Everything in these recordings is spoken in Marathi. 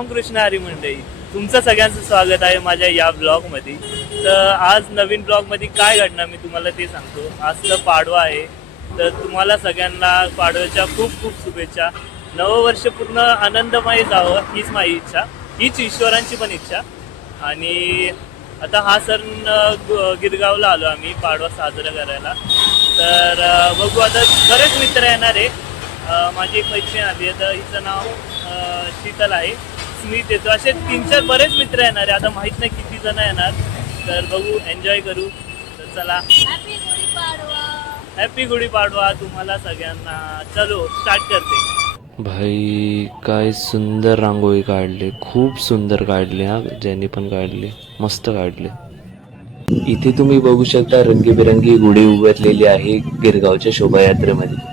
रामकृष्ण हरी मंडळी, तुमचं सगळ्यांचं स्वागत आहे माझ्या या ब्लॉगमध्ये. तर आज नवीन ब्लॉगमध्ये काय घडणार मी तुम्हाला ते सांगतो. आज तर पाडवा आहे, तर तुम्हाला सगळ्यांना पाडव्याच्या खूप खूप शुभेच्छा. नववर्ष पूर्ण आनंदमय जावं हीच माझी इच्छा, हीच ईश्वरांची पण इच्छा. आणि आता हा सण गिरगावला आलो आम्ही पाडवा साजरा करायला. तर बघू, आता बरेच मित्र येणार आहे. माझी एक मैत्रीण आली आहे, तर हिचं नाव शीतल आहे, स्मित येतो, असे 3-4 बरेच मित्र येणार आहे. आता माहीत नाही किती जण येणार, तर बघू, एन्जॉय करू. तर चला, हॅपी गुढीपाडवा तुम्हाला सगळ्यांना. चलो स्टार्ट करते. भाई काय सुंदर रांगोळी काढली, खूप सुंदर काढली हा, ज्यांनी पण काढली मस्त काढली. इथे तुम्ही बघू शकता रंगीबेरंगी गुढी उभारलेली आहे गिरगावच्या शोभायात्रेमध्ये.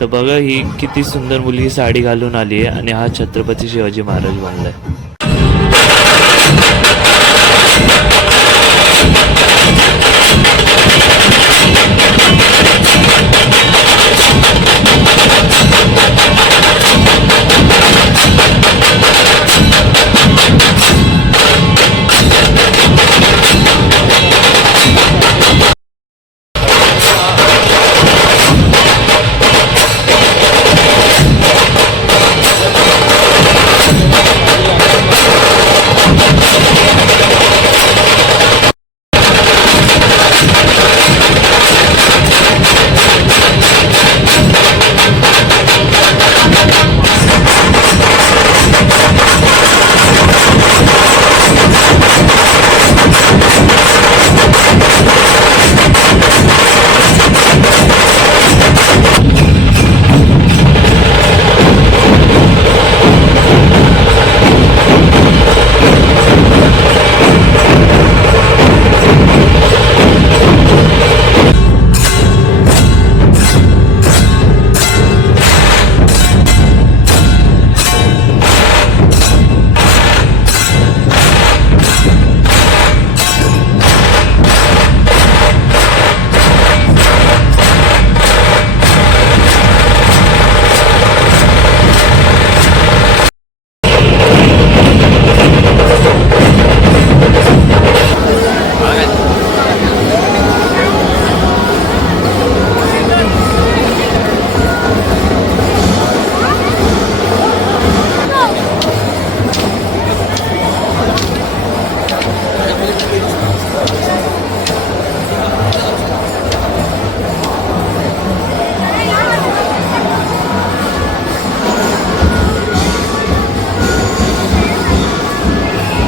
तर बघा, ही किती सुंदर मुलगी साडी घालून आली आहे आणि हा छत्रपती शिवाजी महाराज बनलाय.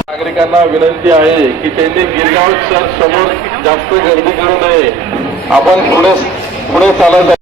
नागरिकांना विनंती आहे की त्यांनी गिरगाव समोर जास्त गर्दी करू नये. आपण पुढे चालत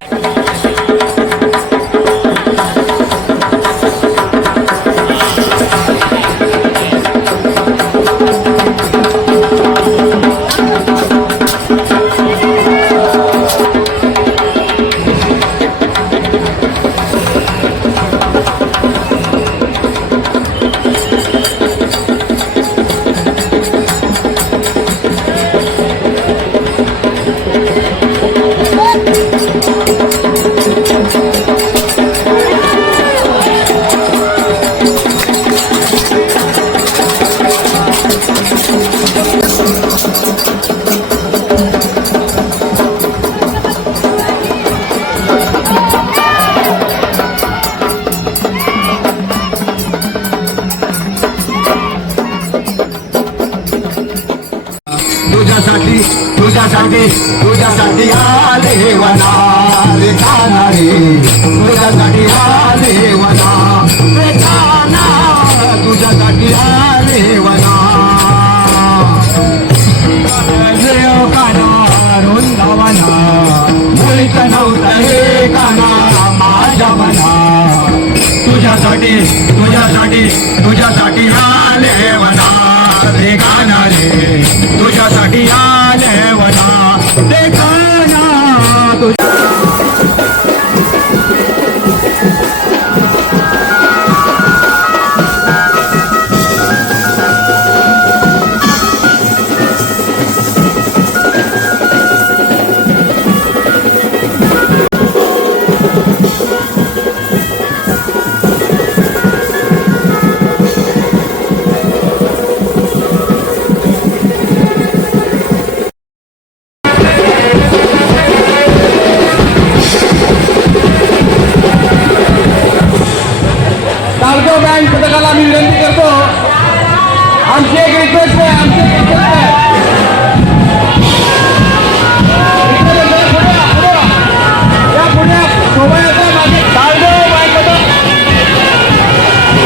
तुझ्यासाठी आले वना रे काना रे, तुझ्यासाठी आले वना रे काना, तुझ्यासाठी आले वना रे काना वृंदावना. मुळीच नव्हतं हे काना माझ्या मना, तुझ्यासाठी आले वना रे गाना रे तुझ्यासाठी आले वना रे गाना तुझ्या तारगाव बँक पथकाला मी विनंती करतो आमची एक रिक्वेस्ट आहे या पुढे सोबत मागे तारगाव बँक पथक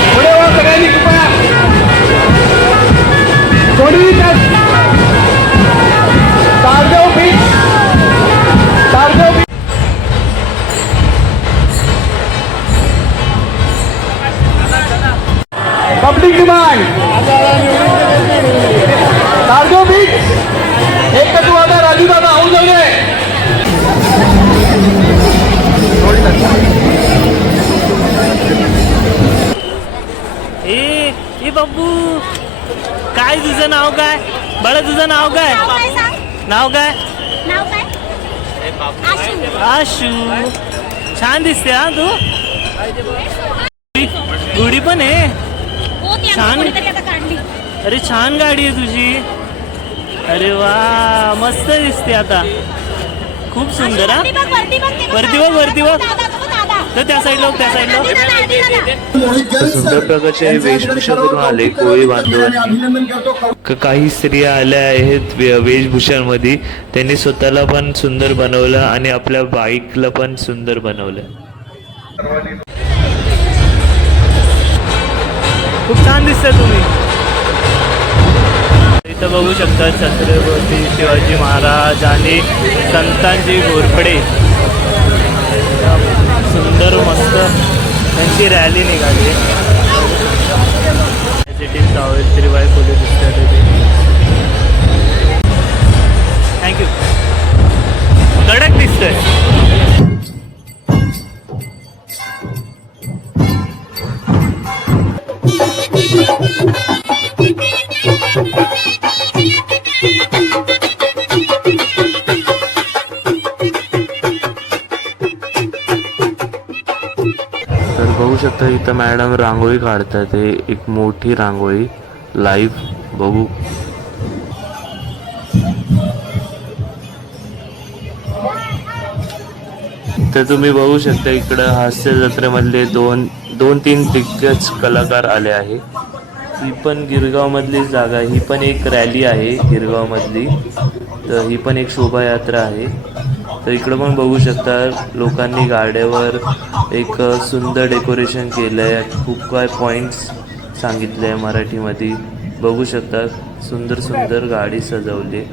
पुढे वा सगळ्यांनी कृपया थोडी Targaon beach public demand Targaon beach एकच वादा राजू दादा होऊन जाऊ दे ए बाबू काय तुझं नाव काय बाळा तुझं नाव काय नाव काय आशू छान दिसते हा तू गुढी पण आहे छान अरे छान गाडी आहे तुझी अरे वा मस्त दिसते आता खूप सुंदर हा वरती बघ तर त्या साईडला तर सुंदर प्रकारचे वेशभूषा करून आले कोळी बांधवांनी काही स्त्रिया आल्या आहेत वेशभूषांमध्ये त्यांनी स्वतःला पण सुंदर बनवलं आणि आपल्या बाईकला पण सुंदर बनवलं खूप छान दिसतंय तुम्ही इथं बघू शकता छत्रपती शिवाजी महाराज आणि संतांची घोरपडे सुंदर मस्त त्यांची रॅली निघाली सावित्रीबाई फुले दिसतात थँक्यू कडक दिसतंय तर बघू शकता इथं मॅडम रांगोळी काढतात एक मोठी रांगोळी लाईव्ह बघू तर तुम्ही बघू शकता इकडं हास्य जत्रेमधले दोन तीन दिग्गज कलाकार आले आहे ही पण गिरगावमधली जागा ही पण एक रॅली आहे गिरगावमधली तर ही पण एक शोभायात्रा आहे तर इकडं पण बघू शकता लोकांनी गाड्यावर एक सुंदर डेकोरेशन केलं आहे खूप काय पॉईंट्स सांगितले आहे मराठीमध्ये बघू शकता सुंदर सुंदर गाडी सजवली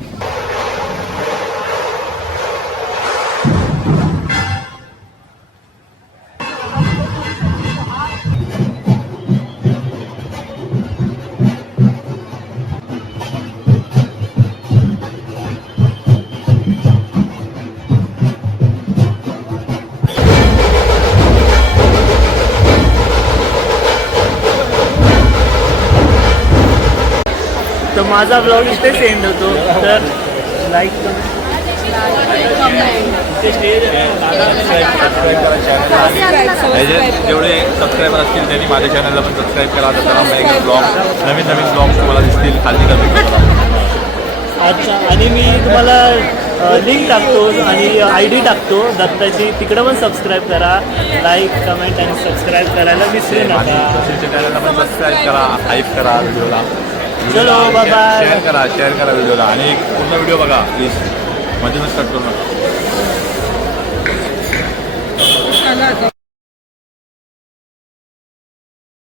तर माझा ब्लॉग इथे सेंड होतो तर लाईक जेवढे सबस्क्रायबर असतील त्यांनी माझ्या चॅनलला पण सबस्क्राईब करा तर ब्लॉग नवीन ब्लॉग तुम्हाला दिसतील खाली कमी अच्छा आणि मी तुम्हाला लिंक टाकतो आणि ID टाकतो दत्ताची तिकडं पण सबस्क्राईब करा लाईक कमेंट आणि सबस्क्राईब करायला विसरू नका चॅनलला पण सबस्क्राईब करा हाईप करा व्हिडिओला चलो बाय शेअर करा व्हिडिओला आणि पूर्ण व्हिडिओ बघा प्लीज मध्येच कट करू नका